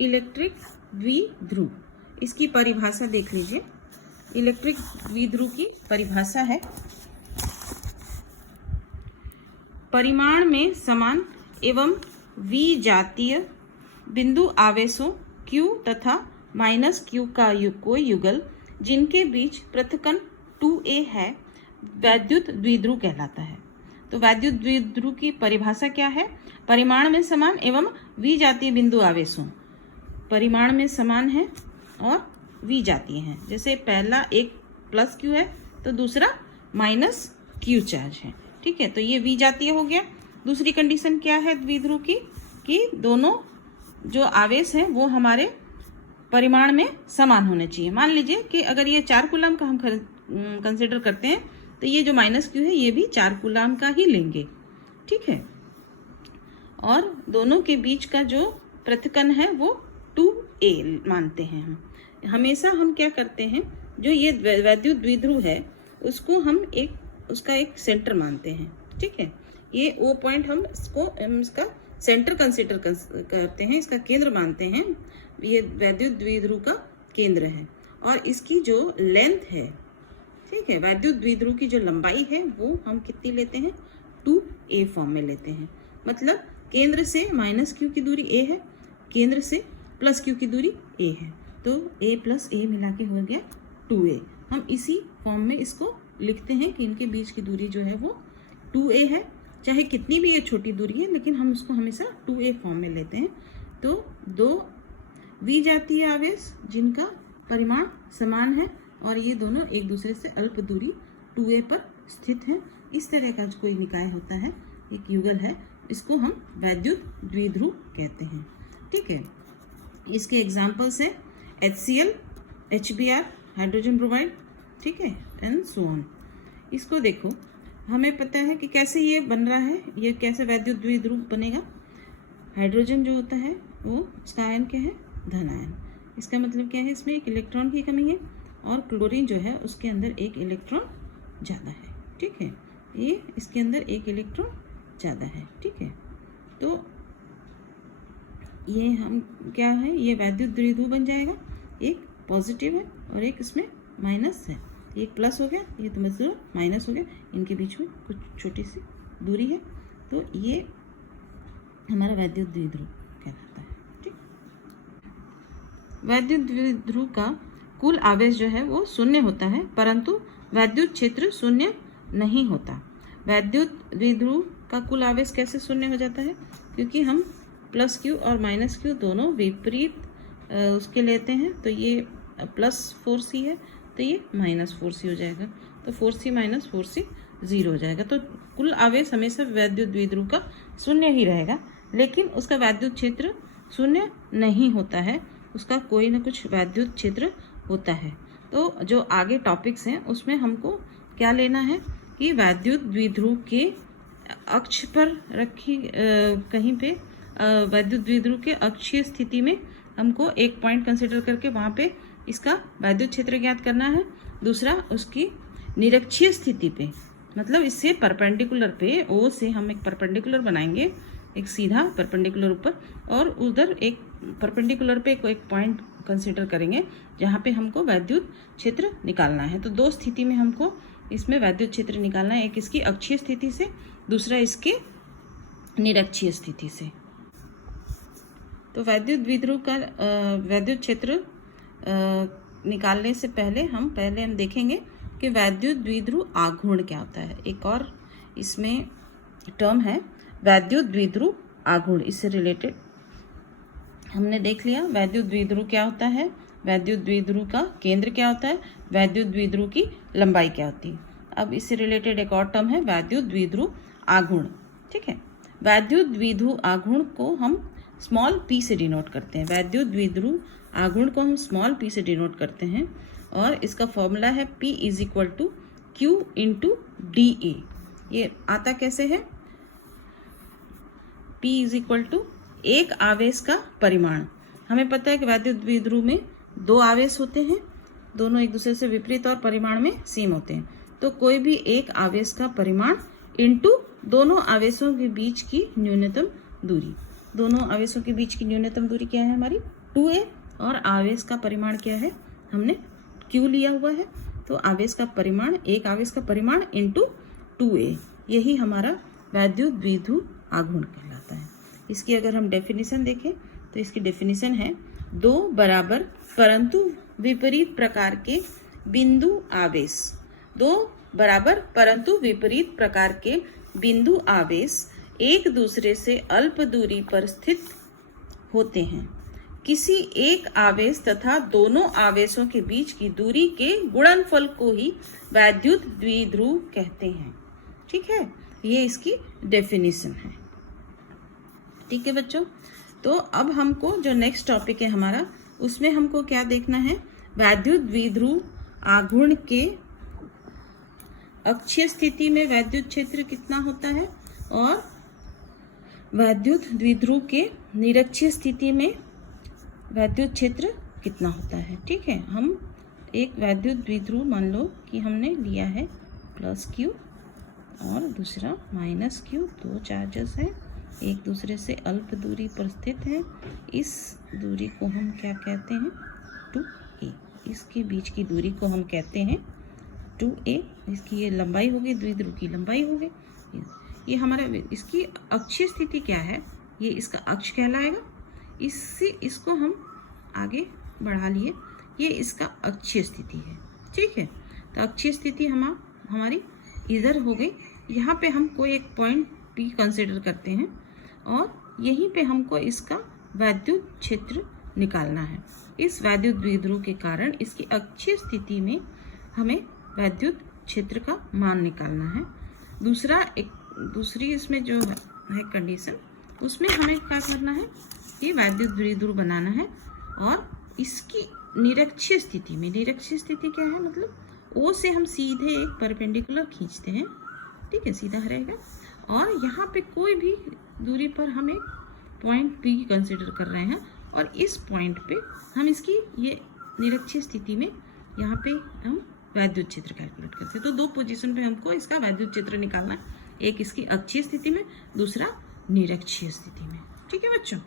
Electric द्विध्रुव, इसकी परिभाषा देख लीजिए। इलेक्ट्रिक द्विध्रुव की परिभाषा है परिमाण में समान एवं विजातीय बिंदु आवेशों Q तथा -Q का कोई युगल जिनके बीच पृथक्कन 2a है वैद्युत द्विध्रुव कहलाता है। तो वैद्युत द्विध्रुव की परिभाषा क्या है? परिमाण में समान एवं विजातीय बिंदु आवेशों, परिमाण में समान है और विजातीय है। जैसे पहला एक +Q है तो दूसरा -Q चार्ज है, ठीक है। तो ये विजातीय हो गया। दूसरी कंडीशन क्या है द्विध्रुव की कि दोनों जो आवेश हैं वो हमारे परिमाण में समान होने चाहिए। मान लीजिए कि अगर ये 4 कूलम का हम कंसिडर करते हैं तो ये जो -Q है ये भी 4 कूलम का ही लेंगे, ठीक है। और दोनों के बीच का जो पृथक्कन है वो 2a मानते हैं हम। हमेशा हम क्या करते हैं, जो ये वैद्युत द्विध्रुव है उसको हम उसका एक सेंटर मानते हैं, ठीक है। ये O पॉइंट हम इसका सेंटर कंसिडर करते हैं, इसका केंद्र मानते हैं। ये वैद्युत द्विध्रुव का केंद्र है और इसकी जो लेंथ है, ठीक है, वैद्युत द्विध्रुव की जो लंबाई है वो हम कितनी लेते हैं, 2a फॉर्म में लेते हैं। मतलब केंद्र से -Q की दूरी a है, केंद्र से +Q की दूरी a है, तो a + a मिला के हो गया 2a। हम इसी फॉर्म में इसको लिखते हैं कि इनके बीच की दूरी जो है वो 2a है, चाहे कितनी भी ये छोटी दूरी है, लेकिन हम उसको हमेशा 2a फॉर्म में लेते हैं। तो दो विजातीय आवेश जिनका परिमाण समान है और ये दोनों एक दूसरे से अल्प दूरी 2a पर स्थित हैं, इस तरह का जो कोई निकाय होता है, एक युगल है, इसको हम वैद्युत द्विध्रुव कहते हैं, ठीक है। इसके एग्जाम्पल्स है HCl, HBr, हाइड्रोजन ब्रोमाइड, ठीक है, एंड सो ऑन। इसको देखो, हमें पता है कि कैसे ये बन रहा है, ये कैसे वैद्युत द्विध्रुव बनेगा। हाइड्रोजन जो होता है वो उसका आयन क्या है, धन आयन। इसका मतलब क्या है, इसमें एक इलेक्ट्रॉन की कमी है और क्लोरीन जो है उसके अंदर एक इलेक्ट्रॉन ज़्यादा है, ठीक है। ये इसके अंदर एक इलेक्ट्रॉन ज़्यादा है, ठीक है। तो ये हम क्या है, ये वैद्युत द्विध्रुव बन जाएगा। एक पॉजिटिव है और एक इसमें माइनस है, एक प्लस हो गया, ये तो मतलब माइनस हो गया, इनके बीच में कुछ छोटी सी दूरी है, तो ये हमारा वैद्युत द्विध्रुव कहलाता है, ठीक। वैद्युत द्विध्रुव का कुल आवेश जो है वो 0 होता है, परंतु वैद्युत क्षेत्र 0 नहीं होता। वैद्युत द्विध्रुव का कुल आवेश कैसे 0 हो जाता है, क्योंकि हम +Q और -Q दोनों विपरीत उसके लेते हैं, तो ये +4C है तो ये -4C हो जाएगा, तो 4C - 4C 0 हो जाएगा। तो कुल आवेश हमेशा वैद्युत द्विध्रुव का 0 ही रहेगा, लेकिन उसका वैद्युत क्षेत्र 0 नहीं होता है, उसका कोई ना कुछ वैद्युत क्षेत्र होता है। तो जो आगे टॉपिक्स हैं उसमें हमको क्या लेना है कि वैद्युत द्विध्रुव के अक्ष पर रखी कहीं पे वैद्युत द्विध्रुव के अक्षीय स्थिति में हमको एक पॉइंट कंसिडर करके वहाँ पे इसका वैद्युत क्षेत्र ज्ञात करना है। दूसरा उसकी निरक्षीय स्थिति पे, मतलब इससे परपेंडिकुलर पे, O से हम एक परपेंडिकुलर बनाएंगे, एक सीधा परपेंडिकुलर ऊपर, और उधर एक परपेंडिकुलर पे एक पॉइंट कंसिडर करेंगे जहाँ पे हमको वैद्युत क्षेत्र निकालना है। तो 2 स्थिति में हमको इसमें वैद्युत क्षेत्र निकालना है, एक इसकी अक्षीय स्थिति से, दूसरा इसके निरक्षीय स्थिति से। तो वैद्युत द्विध्रुव का वैद्युत क्षेत्र निकालने से पहले हम देखेंगे कि वैद्युत द्विध्रुव आघूर्ण क्या होता है। एक और इसमें टर्म है वैद्युत द्विध्रुव आघूर्ण, इससे रिलेटेड हमने देख लिया वैद्युत द्विध्रुव क्या होता है, वैद्युत द्विध्रुव का केंद्र क्या होता है, वैद्युत द्विध्रुव की लंबाई क्या होती है। अब इससे रिलेटेड एक और टर्म है वैद्युत द्विध्रुव आघूर्ण, ठीक है। वैद्युत द्विध्रुव आघूर्ण को हम स्मॉल p से डिनोट करते हैं, वैद्युत द्विध्रुव आघूर्ण को हम स्मॉल p से डिनोट करते हैं, और इसका फॉर्मूला है P = Q × dA। ये आता कैसे है, P = एक आवेश का परिमाण। हमें पता है कि वैद्युत द्विध्रुव में 2 आवेश होते हैं, दोनों एक दूसरे से विपरीत और परिमाण में सेम होते हैं। तो कोई भी एक आवेश का परिमाण इंटू दोनों आवेशों के बीच की न्यूनतम दूरी। दोनों आवेशों के बीच की न्यूनतम दूरी क्या है हमारी, 2a और आवेश का परिमाण क्या है, हमने q लिया हुआ है, तो आवेश का परिमाण, एक आवेश का परिमाण इंटू 2a, यही हमारा वैद्युत द्विध्रुव आघूर्ण कहलाता है। इसकी अगर हम डेफिनेशन देखें तो इसकी डेफिनेशन है, दो बराबर परंतु विपरीत प्रकार के बिंदु आवेश, दो बराबर परंतु विपरीत प्रकार के बिंदु आवेश एक दूसरे से अल्प दूरी पर स्थित होते हैं। किसी एक आवेश तथा दोनों आवेशों के बीच की दूरी के गुणनफल को ही वैद्युत द्विध्रुव कहते हैं। ठीक है, ये इसकी डेफिनेशन है। ठीक है बच्चों, तो अब हमको जो नेक्स्ट टॉपिक है हमारा, उसमें हमको क्या देखना है, वैद्युत द्विध्रुव आघूर्ण के अक्षीय स्थिति में वैद्युत क्षेत्र कितना होता है और वैद्युत द्विध्रुव के निरक्षीय स्थिति में वैद्युत क्षेत्र कितना होता है। ठीक है, हम एक वैद्युत द्विध्रुव मान लो कि हमने लिया है +q और दूसरा -q, दो चार्जेस हैं, एक दूसरे से अल्प दूरी पर स्थित हैं। इस दूरी को हम क्या कहते हैं, 2a, इसके बीच की दूरी को हम कहते हैं 2a, इसकी ये लंबाई हो गई, द्विध्रुव की लंबाई हो गई। ये हमारा, इसकी अक्षीय स्थिति क्या है, ये इसका अक्ष कहलाएगा। इससे इसको हम आगे बढ़ा लिए, ये इसका अक्षीय स्थिति है। ठीक है, तो अक्षीय स्थिति हमारी इधर हो गई। यहाँ पे हम कोई एक पॉइंट P कंसिडर करते हैं और यहीं पे हमको इसका वैद्युत क्षेत्र निकालना है। इस वैद्युत द्विध्रुव के कारण इसकी अक्षीय स्थिति में हमें वैद्युत क्षेत्र का मान निकालना है। दूसरी इसमें जो है कंडीशन, उसमें हमें क्या करना है, ये वैद्युत द्विध्रुव बनाना है और इसकी निरक्षीय स्थिति में, निरक्षीय स्थिति क्या है, मतलब O से हम सीधे एक परपेंडिकुलर खींचते हैं। ठीक है, सीधा रहेगा और यहाँ पे कोई भी दूरी पर हम एक पॉइंट P कंसिडर कर रहे हैं और इस पॉइंट पे हम इसकी ये निरक्षीय स्थिति में यहाँ पे हम वैद्युत क्षेत्र कैलकुलेट करते हैं। तो दो पोजीशन पे हमको इसका वैद्युत क्षेत्र निकालना है, एक इसकी अक्षीय स्थिति में, दूसरा निरक्षीय स्थिति में। ठीक है बच्चों।